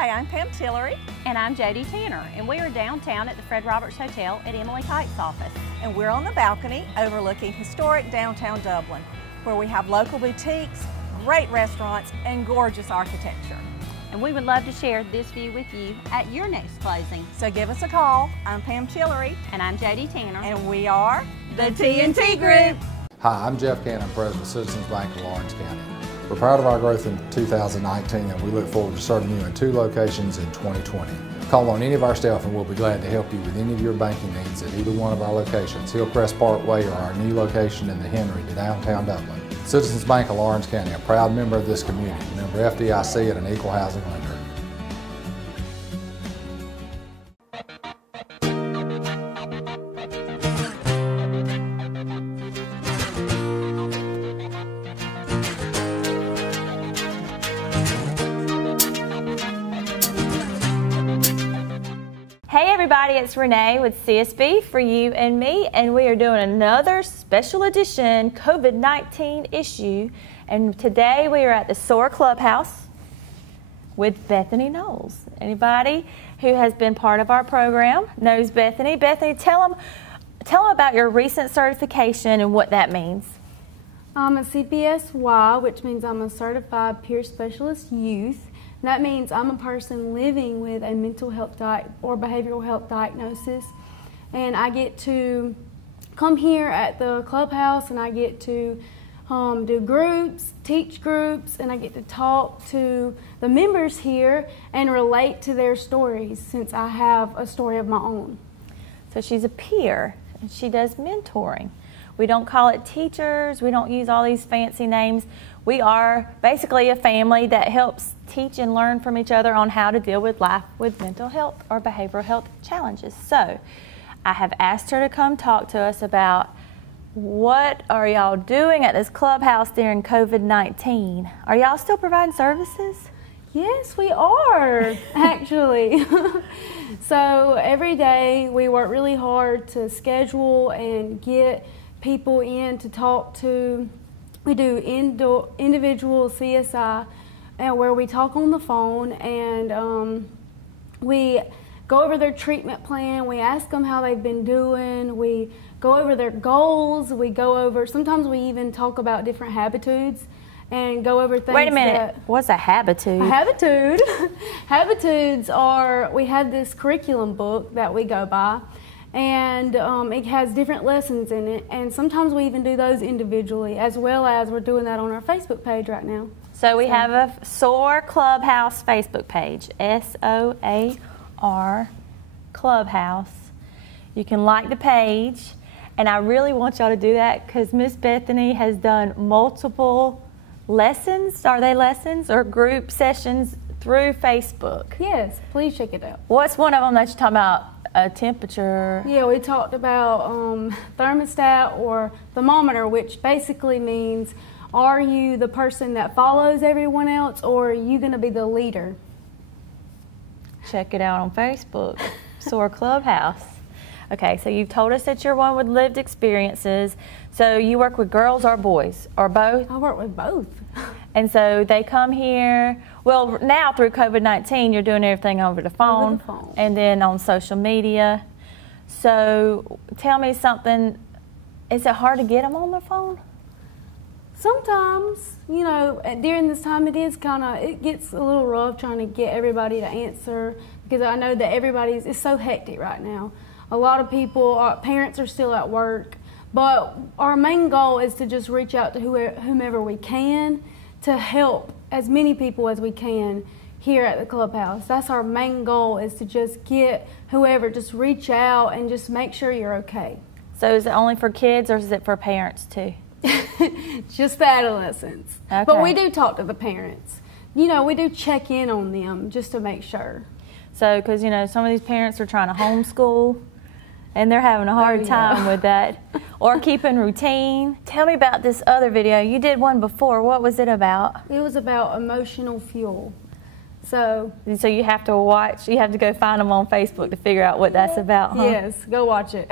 Hi, I'm Pam Tillery. And I'm Jody Tanner, and we are downtown at the Fred Roberts Hotel at Emily Kite's office. And we're on the balcony overlooking historic downtown Dublin, where we have local boutiques, great restaurants, and gorgeous architecture. And we would love to share this view with you at your next closing. So give us a call. I'm Pam Tillery. And I'm Jody Tanner. And we are the T&T Group. Hi, I'm Jeff Cannon, President of Citizens Bank of Lawrence County. We're proud of our growth in 2019 and we look forward to serving you in 2 locations in 2020. Call on any of our staff and we'll be glad to help you with any of your banking needs at either one of our locations, Hillcrest Parkway or our new location in the Henry to downtown Dublin. Citizens Bank of Lawrence County, a proud member of this community, member FDIC and an equal housing lender. Hey everybody, it's Renee with CSB for you and me, and we are doing another special edition COVID-19 issue. And today we are at the SOAR Clubhouse with Bethany Knowles. Anybody who has been part of our program knows Bethany. Bethany, tell them about your recent certification and what that means. I'm a CPSY, which means I'm a Certified Peer Specialist Youth. That means I'm a person living with a mental health or behavioral health diagnosis, and I get to come here at the clubhouse and I get to do groups, teach groups, and I get to talk to the members here and relate to their stories since I have a story of my own. So she's a peer and she does mentoring. We don't call it teachers, we don't use all these fancy names. We are basically a family that helps teach and learn from each other on how to deal with life with mental health or behavioral health challenges. So I have asked her to come talk to us about what are y'all doing at this clubhouse during COVID-19. Are y'all still providing services? Yes, we are, actually. So every day we work really hard to schedule and get people in to talk to. We do individual CSI where we talk on the phone and we go over their treatment plan. We ask them how they've been doing. We go over their goals. We go over, sometimes we even talk about different habitudes and go over things. Wait a minute, what's a habitude? A habitude. Habitudes are, we have this curriculum book that we go by, and it has different lessons in it, and sometimes we even do those individually, as well as we're doing that on our Facebook page right now. So we have a SOAR Clubhouse Facebook page, SOAR Clubhouse. You can like the page, and I really want y'all to do that because Miss Bethany has done multiple lessons, are they lessons, or group sessions through Facebook? Yes, please check it out. What's one of them that you're talking about? A temperature? Yeah, we talked about thermostat or thermometer, which basically means, are you the person that follows everyone else, or are you going to be the leader? Check it out on Facebook, SOAR Clubhouse. Okay, so you've told us that you're one with lived experiences. So you work with girls or boys, or both? I work with both. And so they come here. Well, now through COVID-19, you're doing everything over the phone. Over the phone. And then on social media. So tell me something, is it hard to get them on the phone? Sometimes, you know, during this time it gets a little rough trying to get everybody to answer, because I know that it's so hectic right now. A lot of people, our parents are still at work, but our main goal is to just reach out to whomever we can to help as many people as we can here at the clubhouse. That's our main goal, is to just get whoever, just reach out and just make sure you're okay. So is it only for kids or is it for parents too? Just the adolescents. Okay. But we do talk to the parents. You know, we do check in on them just to make sure. So, because, you know, some of these parents are trying to homeschool and they're having a hard time with that, or keeping routine. Tell me about this other video. You did one before. What was it about? It was about emotional fuel. So you have to watch, you have to go find them on Facebook to figure out what that's about, huh? Yes, go watch it.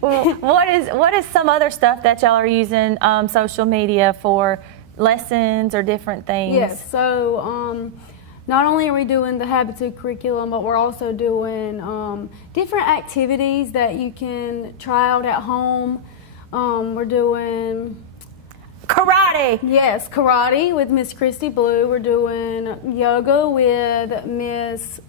Well, what is some other stuff that y'all are using social media for, lessons or different things? Yes, so not only are we doing the Habitude curriculum, but we're also doing different activities that you can try out at home. We're doing karate. Yes, karate with Miss Christy Blue. We're doing yoga with Miss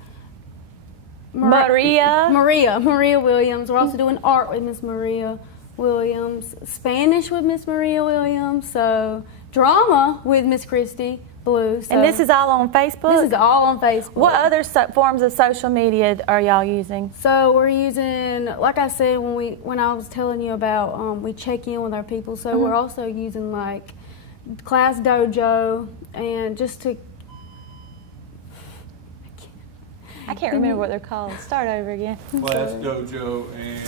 Maria Williams. We're also doing art with Miss Maria Williams, Spanish with Miss Maria Williams, so drama with Miss Christy Blue. So and this is all on Facebook? This is all on Facebook. What other forms of social media are y'all using? So we're using, like I said when I was telling you about, we check in with our people, so we're also using like Class Dojo and just to... I can't remember what they're called. Start over again. Class Dojo and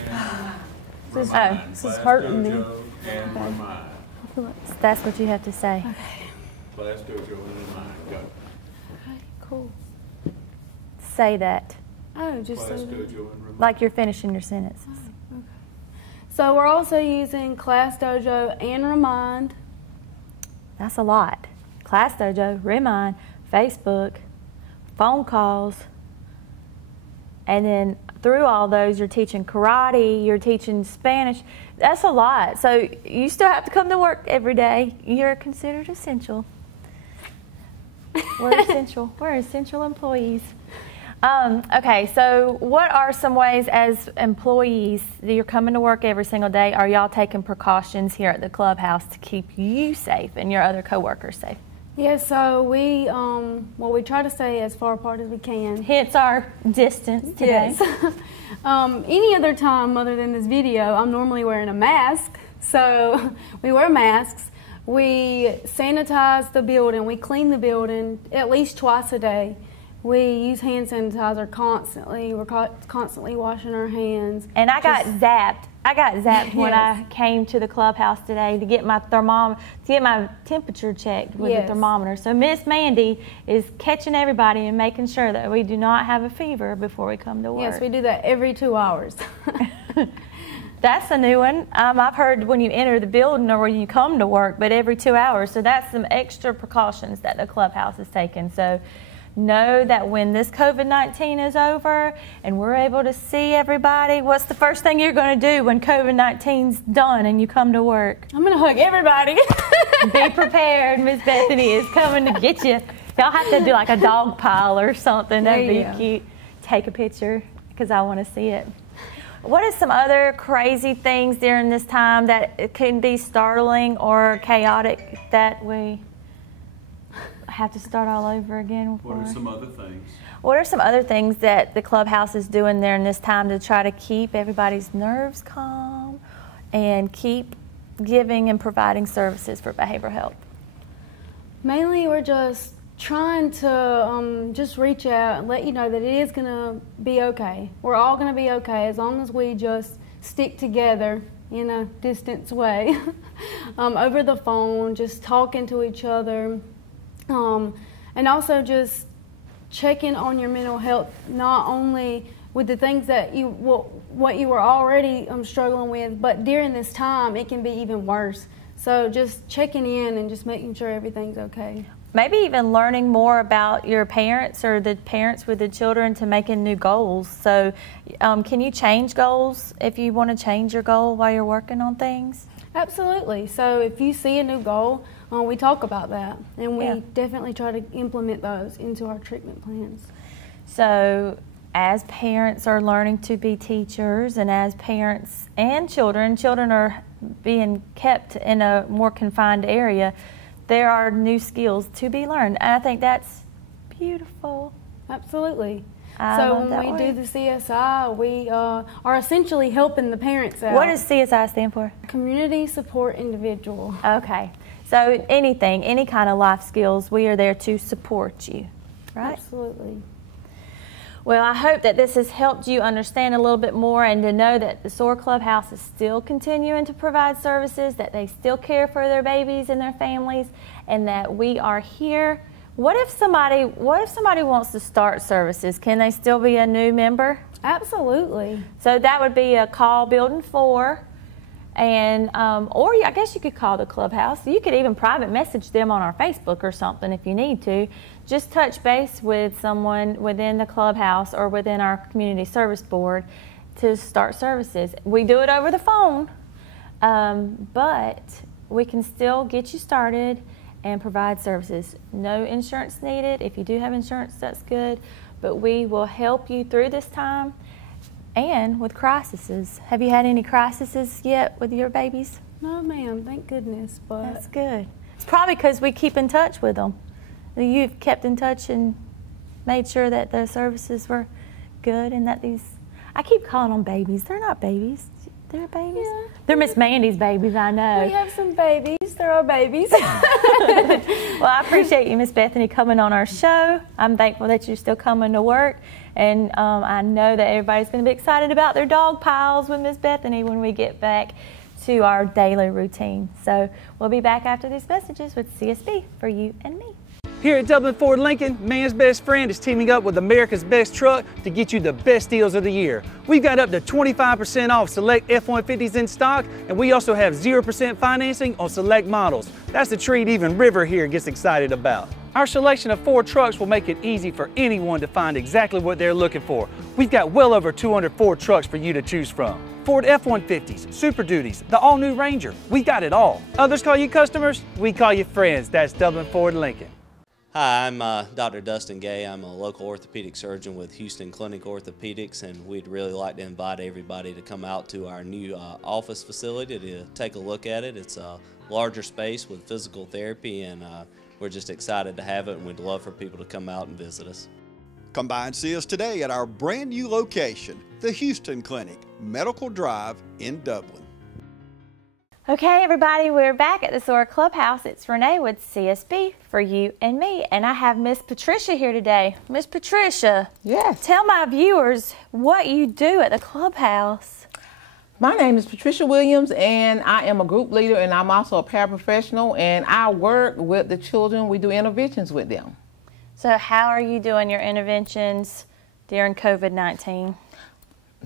This is hurting me. And Remind. That's what you have to say. Okay. Class Dojo and Remind. Go. Okay, cool. Say that. Oh, just Class so Dojo and Remind. Like you're finishing your sentences. okay. So we're also using Class Dojo and Remind. That's a lot. Class Dojo, Remind, Facebook, phone calls, and then through all those you're teaching karate, you're teaching Spanish. That's a lot. So you still have to come to work every day. You're considered essential. We're essential. We're essential employees. Okay, so what are some ways as employees that you're coming to work every single day, are y'all taking precautions here at the clubhouse to keep you safe and your other coworkers safe? Yeah, so we try to stay as far apart as we can. Hence our distance today. Yes. Any other time other than this video, I'm normally wearing a mask. So we wear masks. We sanitize the building. We clean the building at least twice a day. We use hand sanitizer constantly. We're constantly washing our hands. And I got zapped. When I came to the clubhouse today to get my temperature checked with the thermometer. So Miss Mandy is catching everybody and making sure that we do not have a fever before we come to work. Yes, we do that every 2 hours. That's a new one. I've heard when you enter the building or when you come to work, but every 2 hours. So that's some extra precautions that the clubhouse has taken. So know that when this COVID-19 is over and we're able to see everybody, what's the first thing you're going to do when COVID-19's done and you come to work? I'm going to hug everybody. Be prepared. Miss Bethany is coming to get you. Y'all have to do like a dog pile or something. That'd be cute. Take a picture because I want to see it. What are some other crazy things during this time that can be startling or chaotic that we have to start all over again for? What are some other things? What are some other things that the clubhouse is doing during this time to try to keep everybody's nerves calm and keep giving and providing services for behavioral health? Mainly we're just trying to just reach out and let you know that it is going to be okay. We're all going to be okay as long as we just stick together in a distance way over the phone, just talking to each other. And also just checking on your mental health, not only with the things that what you were already struggling with, but during this time it can be even worse. So just checking in and just making sure everything's okay. Maybe even learning more about your parents or the parents with the children to making new goals. So can you change goals if you want to change your goal while you're working on things? Absolutely. So if you see a new goal, we talk about that, and we definitely try to implement those into our treatment plans. So as parents are learning to be teachers, and as parents and children are being kept in a more confined area, there are new skills to be learned. And I think that's beautiful. Absolutely. So when we do the CSI, we are essentially helping the parents out. What does CSI stand for? Community Support Individual. Okay. So anything, any kind of life skills, we are there to support you, right? Absolutely. Well, I hope that this has helped you understand a little bit more and to know that the SOAR Clubhouse is still continuing to provide services, that they still care for their babies and their families, and that we are here. What if somebody wants to start services? Can they still be a new member? Absolutely. So that would be a call Building 4. And or I guess you could call the clubhouse. You could even private message them on our Facebook or something if you need to just touch base with someone within the clubhouse or within our community service board to start services. We do it over the phone, but we can still get you started and provide services. No insurance needed. If you do have insurance, that's good, but we will help you through this time and with crises. Have you had any crises yet with your babies? No, ma'am, thank goodness. But that's good. It's probably because we keep in touch with them. You've kept in touch and made sure that the services were good and that these, I keep calling them babies. They're not babies. They're babies. Yeah. They're Miss Mandy's babies, I know. We have some babies. They're our babies. Well, I appreciate you, Miss Bethany, coming on our show. I'm thankful that you're still coming to work. And I know that everybody's going to be excited about their dog piles with Miss Bethany when we get back to our daily routine. So we'll be back after these messages with CSB for you and me. Here at Dublin Ford Lincoln, Man's Best Friend is teaming up with America's Best Truck to get you the best deals of the year. We've got up to 25% off select F-150s in stock, and we also have 0% financing on select models. That's a treat even River here gets excited about. Our selection of Ford trucks will make it easy for anyone to find exactly what they're looking for. We've got well over 200 Ford trucks for you to choose from. Ford F-150s, Super Duties, the all-new Ranger. We got it all. Others call you customers, we call you friends. That's Dublin Ford Lincoln. Hi, I'm Dr. Dustin Gay. I'm a local orthopedic surgeon with Houston Clinic Orthopedics, and we'd really like to invite everybody to come out to our new office facility to take a look at it. It's a larger space with physical therapy, and we're just excited to have it, and we'd love for people to come out and visit us. Come by and see us today at our brand new location, the Houston Clinic, Medical Drive in Dublin. Okay, everybody, we're back at the SOAR Clubhouse. It's Renee with CSB for you and me, and I have Miss Patricia here today. Miss Patricia, yes. Tell my viewers what you do at the clubhouse. My name is Patricia Williams, and I am a group leader, and I'm also a paraprofessional, and I work with the children. We do interventions with them. So how are you doing your interventions during COVID-19?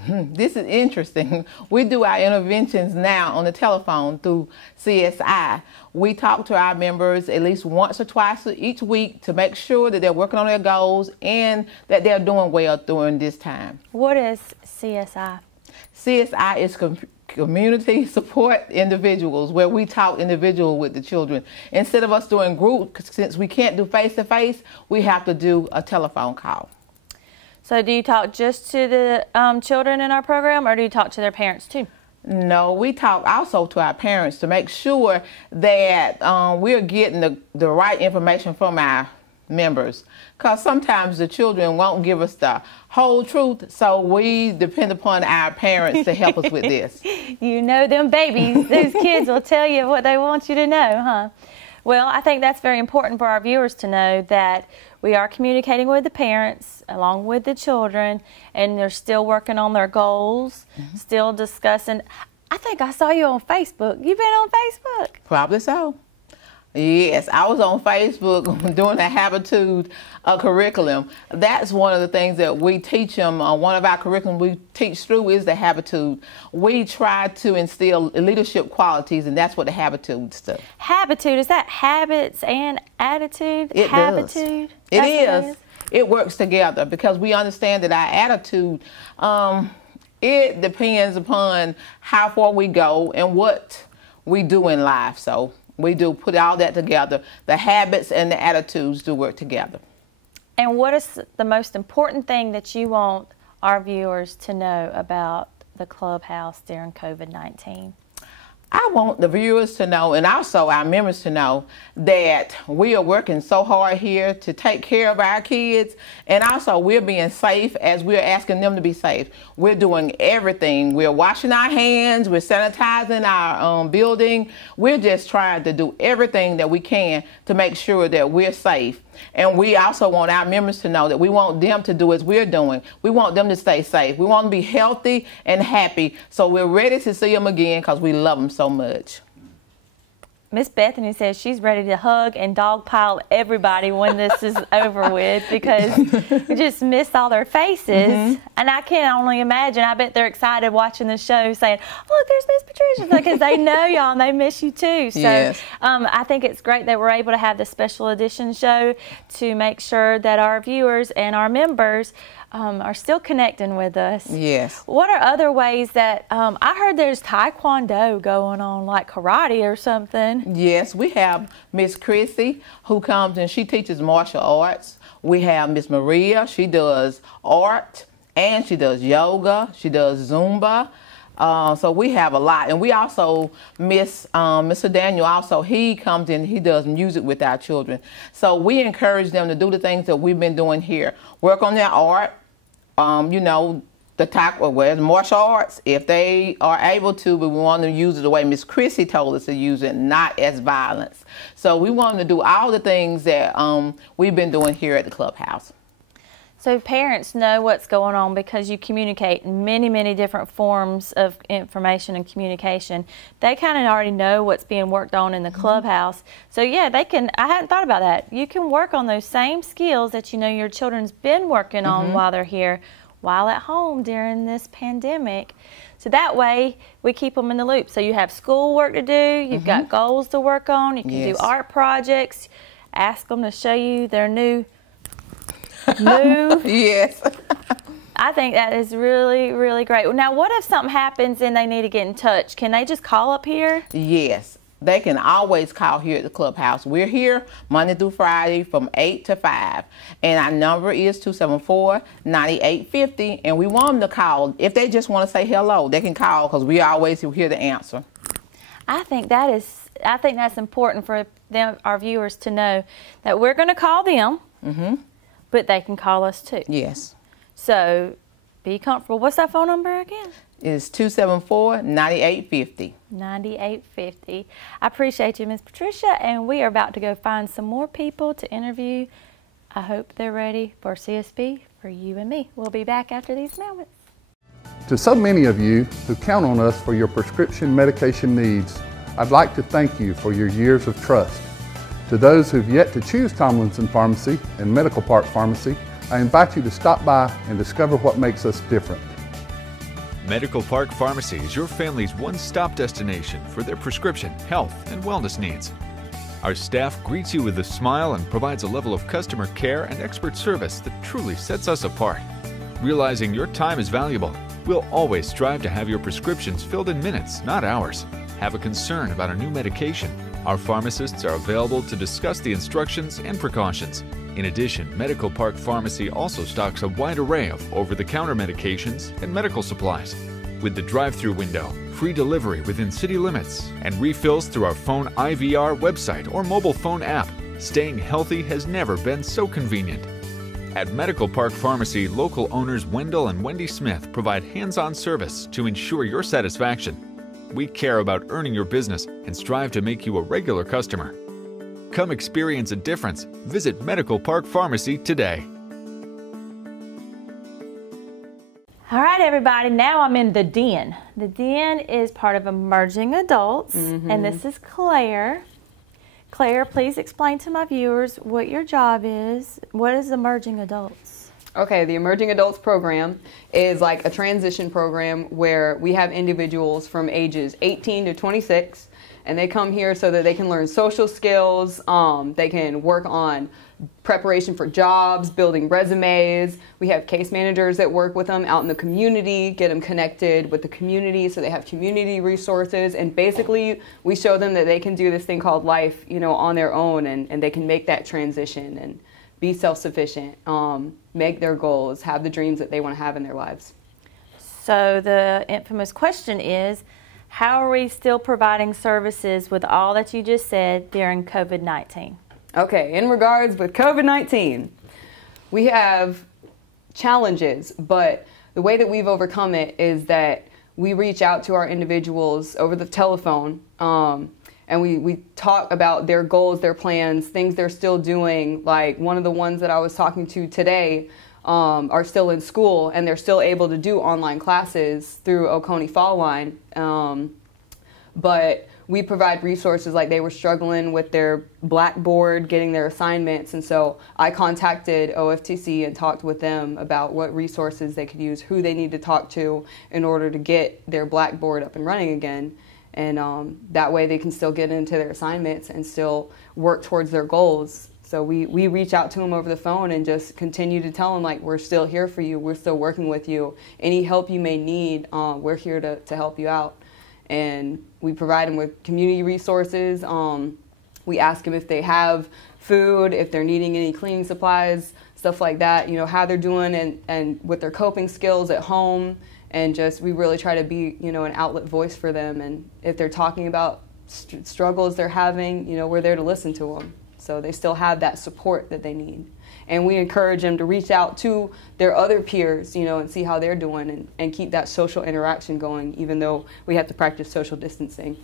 This is interesting. We do our interventions now on the telephone through CSI. We talk to our members at least once or twice each week to make sure that they're working on their goals and that they're doing well during this time. What is CSI? CSI is community support individuals, where we talk individual with the children. Instead of us doing group, since we can't do face-to-face, we have to do a telephone call. So do you talk just to the children in our program, or do you talk to their parents too? No, we talk also to our parents to make sure that we're getting the right information from our members, because sometimes the children won't give us the whole truth, so we depend upon our parents to help us with this. You know them babies, those kids will tell you what they want you to know, huh? Well, I think that's very important for our viewers to know that we are communicating with the parents along with the children, and they're still working on their goals, still discussing. I think I saw you on Facebook. You been on Facebook? Probably so. Yes, I was on Facebook doing the Habitude curriculum. That's one of the things that we teach them. One of our curriculum we teach through is the Habitude. We try to instill leadership qualities, and that's what the Habitude stuff. Habitude, is that habits and attitude? It Habitude? Does. It is. It works together because we understand that our attitude, it depends upon how far we go and what we do in life. So we do put all that together. The habits and the attitudes do work together. And what is the most important thing that you want our viewers to know about the clubhouse during COVID-19? I want the viewers to know, and also our members to know, that we are working so hard here to take care of our kids, and also we're being safe as we're asking them to be safe. We're doing everything. We're washing our hands, we're sanitizing our building. We're just trying to do everything that we can to make sure that we're safe. And we also want our members to know that we want them to do as we're doing. We want them to stay safe. We want them to be healthy and happy. So we're ready to see them again because we love them so much. Miss Bethany says she's ready to hug and dogpile everybody when this is over with because we just miss all their faces. And I can only imagine. I bet they're excited watching the show saying, look, there's Miss Patricia, because they know y'all and they miss you too. So I think it's great that we're able to have the special edition show to make sure that our viewers and our members are still connecting with us. Yes. What are other ways that, I heard there's Taekwondo going on, like karate or something. Yes, we have Miss Chrissy who comes and she teaches martial arts. We have Miss Maria, she does art and she does yoga, she does Zumba. So we have a lot. And we also, Mr. Daniel also, he comes in, he does music with our children. So we encourage them to do the things that we've been doing here. Work on their art, you know, the martial arts, if they are able to, but we want to use it the way Miss Chrissy told us to use it, not as violence. So we want them to do all the things that we've been doing here at the clubhouse. So parents know what's going on because you communicate in many, many different forms of information and communication. They kind of already know what's being worked on in the clubhouse. So yeah, they can, I hadn't thought about that. You can work on those same skills that you know your children's been working on while they're here, while at home during this pandemic. So that way we keep them in the loop. So you have school work to do, you've got goals to work on, you can do art projects, ask them to show you their new move. Yes. I think that is really, really great. Now, what if something happens and they need to get in touch? Can they just call up here? Yes. They can always call here at the clubhouse. We're here Monday through Friday from 8 to 5. And our number is 274-9850. And we want them to call. If they just want to say hello, they can call because we always here to answer. I think that's important for them, our viewers, to know that we're going to call them, but they can call us too. Yes. So be comfortable. What's that phone number again? It's 274-9850. 9850. I appreciate you, Miss Patricia, and we are about to go find some more people to interview. I hope they're ready for CSB for you and me. We'll be back after these moments. To so many of you who count on us for your prescription medication needs, I'd like to thank you for your years of trust. To those who've yet to choose Tomlinson Pharmacy and Medical Park Pharmacy, I invite you to stop by and discover what makes us different. Medical Park Pharmacy is your family's one-stop destination for their prescription, health, and wellness needs. Our staff greets you with a smile and provides a level of customer care and expert service that truly sets us apart. Realizing your time is valuable, we'll always strive to have your prescriptions filled in minutes, not hours. Have a concern about a new medication? Our pharmacists are available to discuss the instructions and precautions. In addition, Medical Park Pharmacy also stocks a wide array of over-the-counter medications and medical supplies. With the drive-through window, free delivery within city limits, and refills through our phone IVR website or mobile phone app, staying healthy has never been so convenient. At Medical Park Pharmacy, local owners Wendell and Wendy Smith provide hands-on service to ensure your satisfaction. We care about earning your business and strive to make you a regular customer. Come experience a difference. Visit Medical Park Pharmacy today. All right, everybody, now I'm in the Den. The Den is part of Emerging Adults, and this is Claire. Claire, please explain to my viewers what your job is. What is Emerging Adults? Okay, the Emerging Adults program is like a transition program where we have individuals from ages 18 to 26, and they come here so that they can learn social skills, they can work on preparation for jobs, building resumes. We have case managers that work with them out in the community, get them connected with the community so they have community resources, and basically we show them that they can do this thing called life, you know, on their own, and they can make that transition and be self-sufficient, make their goals, have the dreams that they want to have in their lives. So the infamous question is, how are we still providing services with all that you just said during COVID-19? Okay, in regards with COVID-19, we have challenges, but the way that we've overcome it is that we reach out to our individuals over the telephone, and we talk about their goals, their plans, things they're still doing. Like one of the ones that I was talking to today are still in school, and they're still able to do online classes through Oconee Fall Line. But we provide resources. Like, they were struggling with their Blackboard, getting their assignments, and so I contacted OFTC and talked with them about what resources they could use, who they need to talk to in order to get their Blackboard up and running again. And that way they can still get into their assignments and still work towards their goals. So we reach out to them over the phone and just continue to tell them, like, we're still here for you, we're still working with you. Any help you may need, we're here to help you out. And we provide them with community resources. We ask them if they have food, if they're needing any cleaning supplies, stuff like that, you know, how they're doing and with their coping skills at home. And just, we really try to be, you know, an outlet voice for them. And if they're talking about struggles they're having, you know, we're there to listen to them. So they still have that support that they need. And we encourage them to reach out to their other peers, you know, and see how they're doing and keep that social interaction going, even though we have to practice social distancing.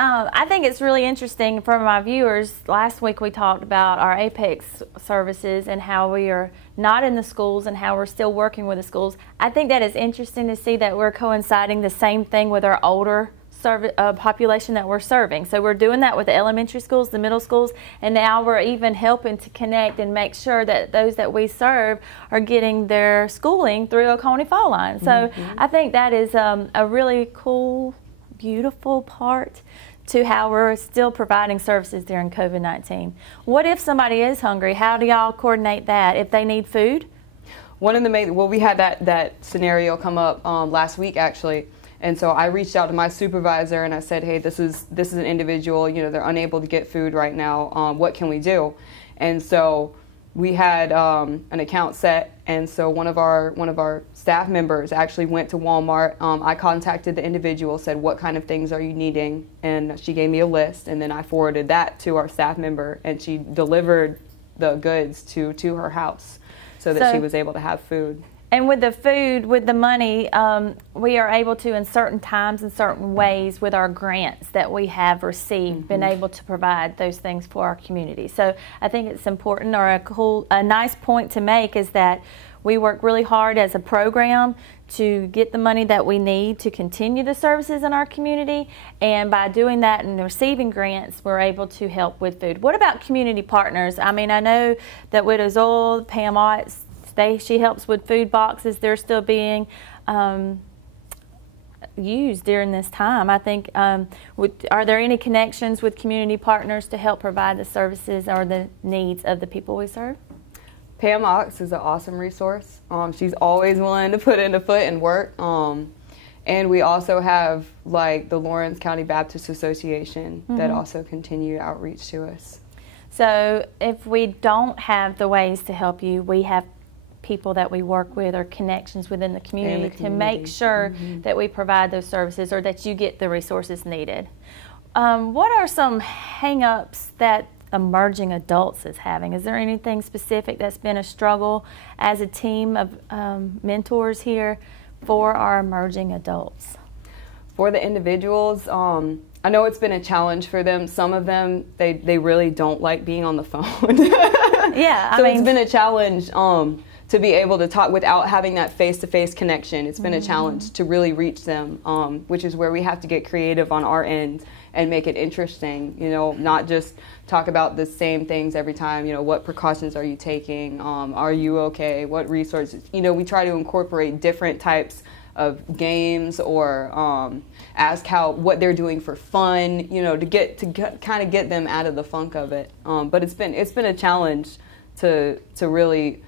I think it's really interesting for my viewers. Last week we talked about our Apex services and how we are not in the schools and how we're still working with the schools. I think that is interesting to see that we're coinciding the same thing with our older population that we're serving. So we're doing that with the elementary schools, the middle schools, and now we're even helping to connect and make sure that those that we serve are getting their schooling through Oconee Fall Line. So I think that is a really cool, beautiful part to how we're still providing services during COVID-19. What if somebody is hungry? How do y'all coordinate that? If they need food? One of the main, well, we had that scenario come up last week, actually. And so I reached out to my supervisor and I said, hey, this is an individual, you know, they're unable to get food right now. What can we do? And so we had an account set, and so one of our staff members actually went to Walmart. I contacted the individual, said, what kind of things are you needing? And she gave me a list, and then I forwarded that to our staff member, and she delivered the goods to her house so that she was able to have food. And with the food, with the money, we are able to, in certain times and certain ways, with our grants that we have received, been able to provide those things for our community. So I think it's important, or a nice point to make is that we work really hard as a program to get the money that we need to continue the services in our community, and by doing that and receiving grants, we're able to help with food. What about community partners? I mean, I know that Widow's Oil, Pam Ott's, she helps with food boxes. They're still being used during this time. I think, are there any connections with community partners to help provide the services or the needs of the people we serve? Pam Ox is an awesome resource. She's always willing to put in the foot and work. And we also have, like, the Lawrence County Baptist Association that also continue outreach to us. So if we don't have the ways to help you, we have people that we work with or connections within the community to make sure that we provide those services or that you get the resources needed. What are some hang-ups that emerging adults is having? Is there anything specific that's been a struggle as a team of mentors here for our emerging adults? For the individuals, I know it's been a challenge for them. Some of them, they really don't like being on the phone. Yeah, so it's been a challenge to be able to talk without having that face-to-face connection. It's been a challenge to really reach them, which is where we have to get creative on our end and make it interesting, you know, not just talk about the same things every time, you know, what precautions are you taking, are you okay, what resources, you know, we try to incorporate different types of games or ask what they're doing for fun, you know, to kind of get them out of the funk of it. But it's been a challenge to really,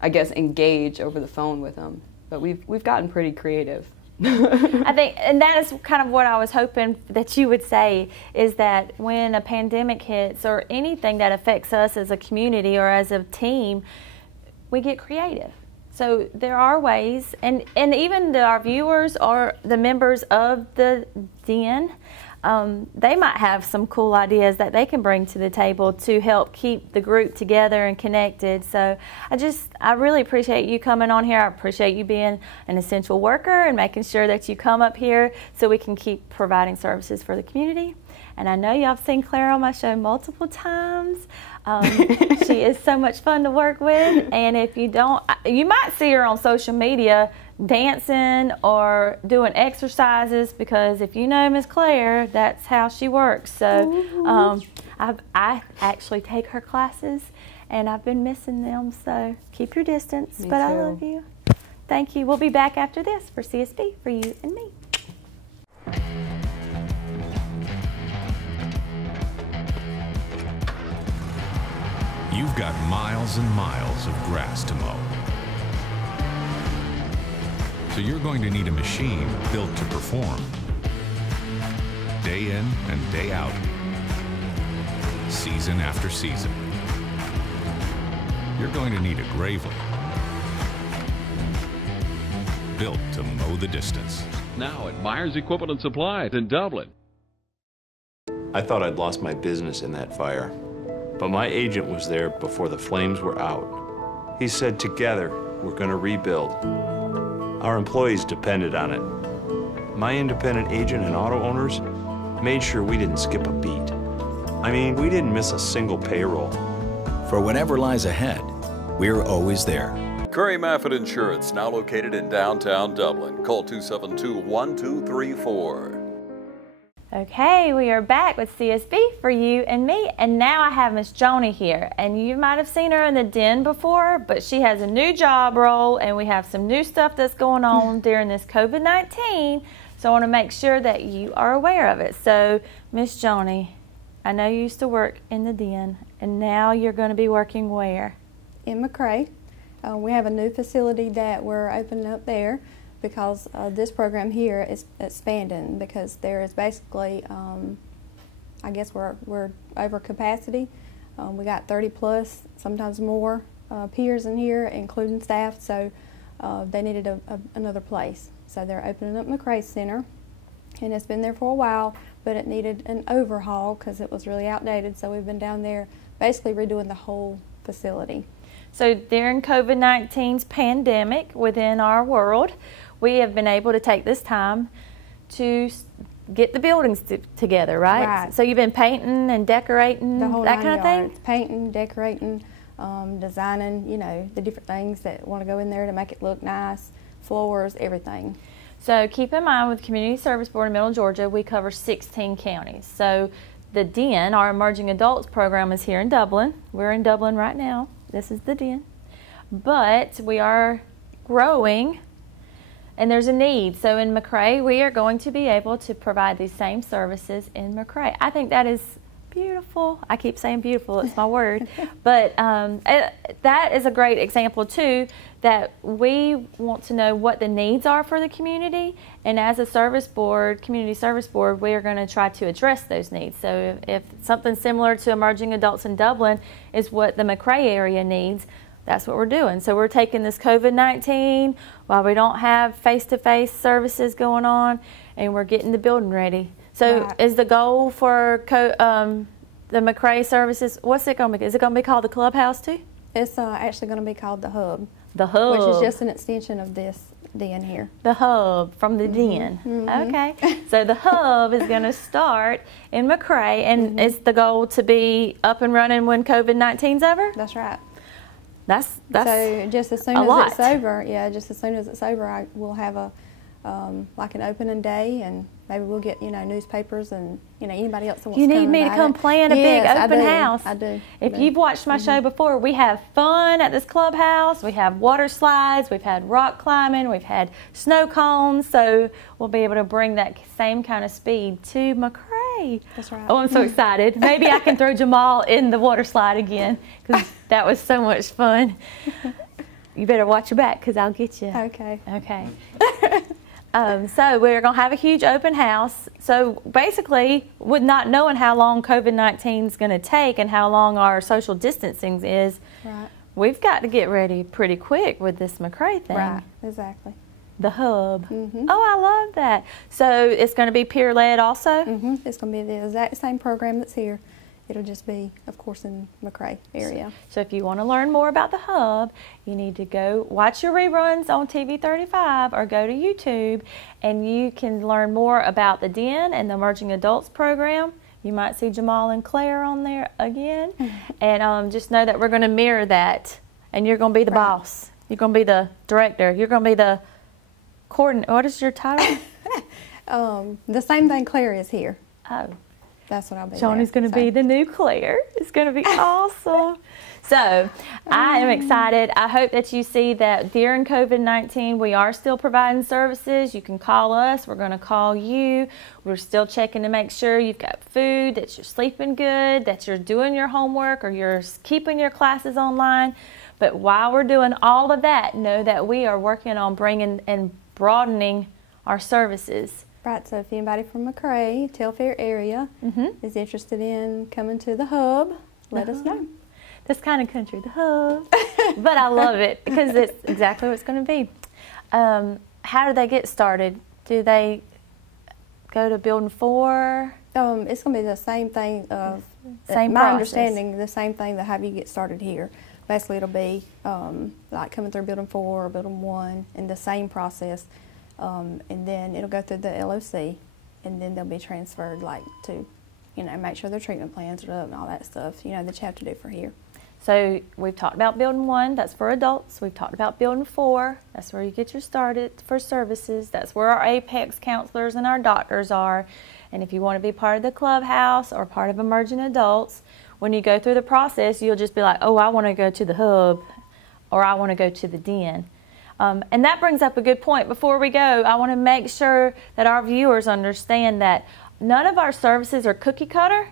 I guess, engage over the phone with them. But we've gotten pretty creative. I think, and that is kind of what I was hoping that you would say, is that when a pandemic hits or anything that affects us as a community or as a team, we get creative. So there are ways, and even our viewers or the members of the Den, they might have some cool ideas that they can bring to the table to help keep the group together and connected. So I really appreciate you coming on here. I appreciate you being an essential worker and making sure that you come up here so we can keep providing services for the community. And I know y'all have seen Claire on my show multiple times. She is so much fun to work with. And if you don't, you might see her on social media dancing or doing exercises, because if you know Miss Claire, that's how she works. So I actually take her classes, and I've been missing them, so keep your distance. Me but too. I love you. Thank you. We'll be back after this for CSB for you and me. You've got miles and miles of grass to mow. So you're going to need a machine built to perform. Day in and day out. Season after season. You're going to need a Gravely. Built to mow the distance. Now at Myers Equipment and Supplies in Dublin. I thought I'd lost my business in that fire, but my agent was there before the flames were out. He said, together, we're going to rebuild. Our employees depended on it. My independent agent and auto owners made sure we didn't skip a beat. I mean, we didn't miss a single payroll. For whatever lies ahead, we're always there. Curry Maffett Insurance, now located in downtown Dublin. Call 272-1234. Okay, we are back with CSB for you and me, and now I have Miss Joni here, and you might have seen her in the den before, but she has a new job role, and we have some new stuff that's going on during this COVID-19, so I want to make sure that you are aware of it. So, Miss Joni, I know you used to work in the den, and now you're going to be working where? In McRae. We have a new facility that we're opening up there, because this program here is expanding, because there is basically, I guess we're over capacity. We got 30 plus, sometimes more peers in here, including staff, so they needed another place. So they're opening up McRae Center, and it's been there for a while, but it needed an overhaul because it was really outdated, so we've been down there basically redoing the whole facility. So during COVID-19's pandemic within our world, we have been able to take this time to get the buildings together, right? Right. So you've been painting and decorating, The whole that 9 kind of yards. thing? Painting, decorating, designing, you know, the different things that want to go in there to make it look nice, floors, everything. So keep in mind, with Community Service Board in Middle Georgia, we cover 16 counties. So the Den, our Emerging Adults program, is here in Dublin. We're in Dublin right now. This is the Den. But we are growing, and there's a need. So in McRae, we are going to be able to provide these same services in McRae. I think that is beautiful. I keep saying beautiful, it's my word. But that is a great example too, that we want to know what the needs are for the community, and as a service board, community service board, we are going to try to address those needs. So if something similar to Emerging Adults in Dublin is what the McRae area needs, that's what we're doing. So we're taking this COVID-19 while we don't have face-to-face services going on, and we're getting the building ready. So Right. is the goal for the McRae services, what's it going to be? Is it going to be called the Clubhouse too? It's actually going to be called the Hub. The Hub. Which is just an extension of this Den here. The Hub from the Den. Okay. So the Hub is going to start in McRae, and is the goal to be up and running when COVID-19's over? That's right. That's so just as soon a as lot. it's over, just as soon as it's over, we'll have a like an opening day, and maybe we'll get newspapers and anybody else that wants You to come. need me to come plan a big open house. I do. If you've watched my show before, we have fun at this clubhouse. We have water slides, we've had rock climbing, we've had snow cones, so we'll be able to bring that same kind of speed to McRae. That's right. Oh, I'm so excited. Maybe I can throw Jamal in the water slide again, because that was so much fun. You better watch your back, because I'll get you. Okay. Okay. So we're going to have a huge open house. So basically, with not knowing how long COVID-19 is going to take and how long our social distancing is, Right. we've got to get ready pretty quick with this McRae thing. Right. Exactly. The Hub. Oh, I love that. So it's going to be peer-led also? It's going to be the exact same program that's here. It'll just be, of course, in McRae area. So if you want to learn more about the Hub, you need to go watch your reruns on TV 35 or go to YouTube, and you can learn more about the Den and the Emerging Adults program. You might see Jamal and Claire on there again. And just know that we're going to mirror that, and you're going to be the boss. You're going to be the director. You're going to be the What is your title? The same thing Claire is here. Oh. That's what I'll be. Shawnee's going to be the new Claire. It's going to be awesome. So I am excited. I hope that you see that during COVID-19, we are still providing services. You can call us. We're going to call you. We're still checking to make sure you've got food, that you're sleeping good, that you're doing your homework, or you're keeping your classes online. But while we're doing all of that, know that we are working on bringing and broadening our services. Right, so if anybody from McRae, Telfair area is interested in coming to the hub, let us know. This kind of country, the hub. But I love it because it's exactly what it's going to be. How do they get started? Do they go to Building 4? It's going to be the same thing. Same my process. understanding, the same thing that have you get started here. Basically, it'll be like coming through Building 4 or Building 1 in the same process. And then it'll go through the LOC, and then they'll be transferred like to, make sure their treatment plans are up and all that stuff, that you have to do for here. So we've talked about Building 1, that's for adults. We've talked about Building 4, that's where you get your started for services. That's where our Apex counselors and our doctors are. And if you want to be part of the clubhouse or part of Emerging Adults, when you go through the process, you'll just be like, oh, I want to go to the hub, or I want to go to the den. And that brings up a good point. Before we go, I want to make sure that our viewers understand that none of our services are cookie cutter.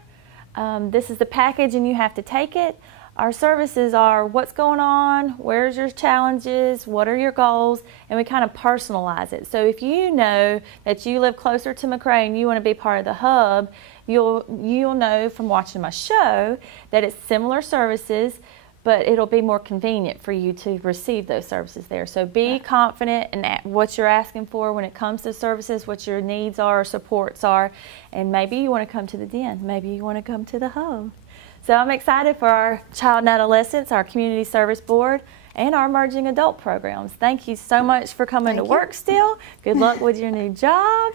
This is the package and you have to take it. Our services are what's going on, where's your challenges, what are your goals, and we kind of personalize it. So if you know that you live closer to McRae and you want to be part of the hub, you'll know from watching my show that it's similar services, but it'll be more convenient for you to receive those services there. So be confident in what you're asking for when it comes to services, what your needs are, supports are, and maybe you want to come to the den, maybe you want to come to the hub. So I'm excited for our child and adolescents, our community service board, and our emerging adult programs. Thank you so much for coming to work still. Good luck with your new job.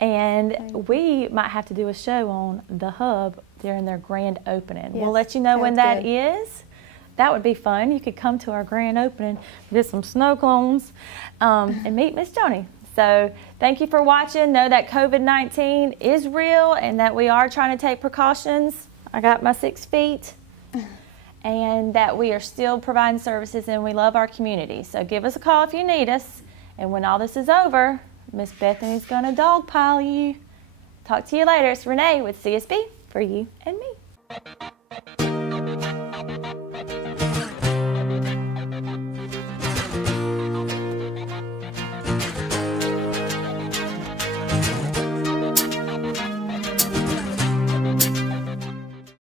And we might have to do a show on the hub during their grand opening. We'll let you know when that is. That would be fun. You could come to our grand opening, get some snow cones, and meet Miss Joni. So thank you for watching. Know that COVID-19 is real and that we are trying to take precautions. I got my 6 feet. And that we are still providing services and we love our community. So give us a call if you need us. And when all this is over, Miss Bethany's going to dogpile you. Talk to you later. It's Renee with CSB for you and me.